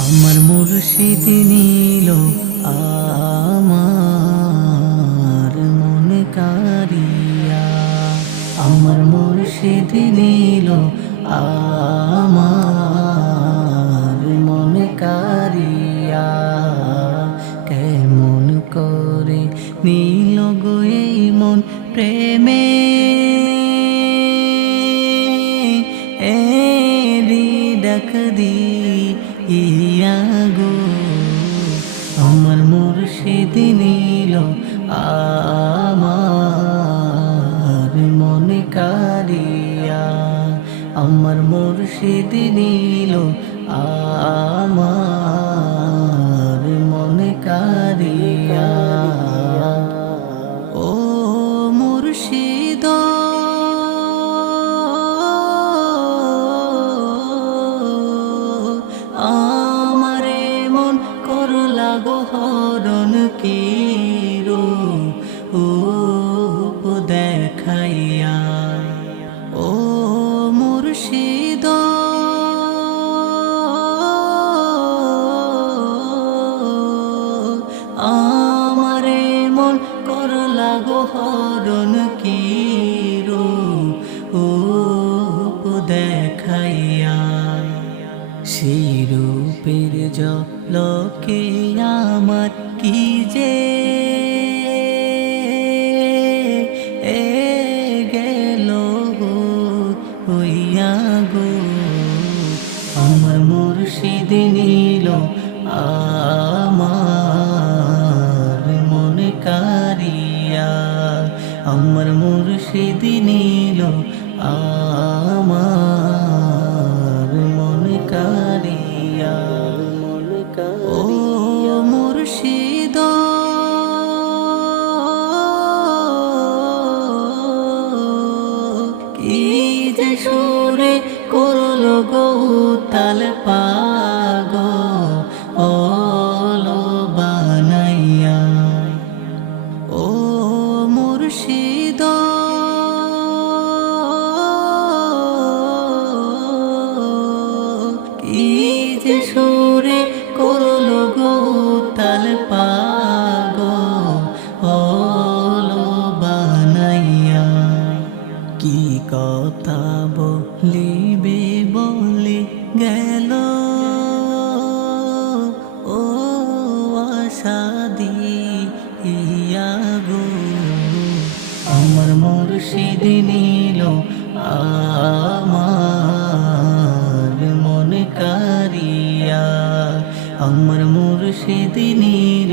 আমার মুর্শিদ নিল আমার মন কারিয়া, আমার মুর্শিদ নিল আমার মন কারিয়া। কেমন করে নীল গো এই মন প্রেমে এরি ডাক দি ইয়া গো। আমার মুর্শিদ নিল আমার মন কারিয়া, আমার মুর্শিদ নিল আমার মন কারিয়া। ও মুর্শিদ আমারে মন করলা গো হরণ কি রূপ দেখাইয়া। ও মুর্শিদ আমারে মন করলা গো হরণ কি রূপ দেখাইয়া। সেই রূপের ঝলকে আমার কি যে গেল হইয়া গো। আমার মুর্শিদ নিল আমার মন কারিয়া, আমার মুর্শিদ নিল আমার মন কারিয়া। ও মুর্শিদ কি যে সুরে করলো গো তাল পাগল বানাইয়া। ও মুর্শিদ কি যে সুরে করলো গো তাল পাগল বানাইয়া। কি কথা বলিবে বলে গেল ও আশা দিয়া গো। আমার মুর্শিদ নিল আমার মন কারিয়া, আমার মুর্শিদ নিল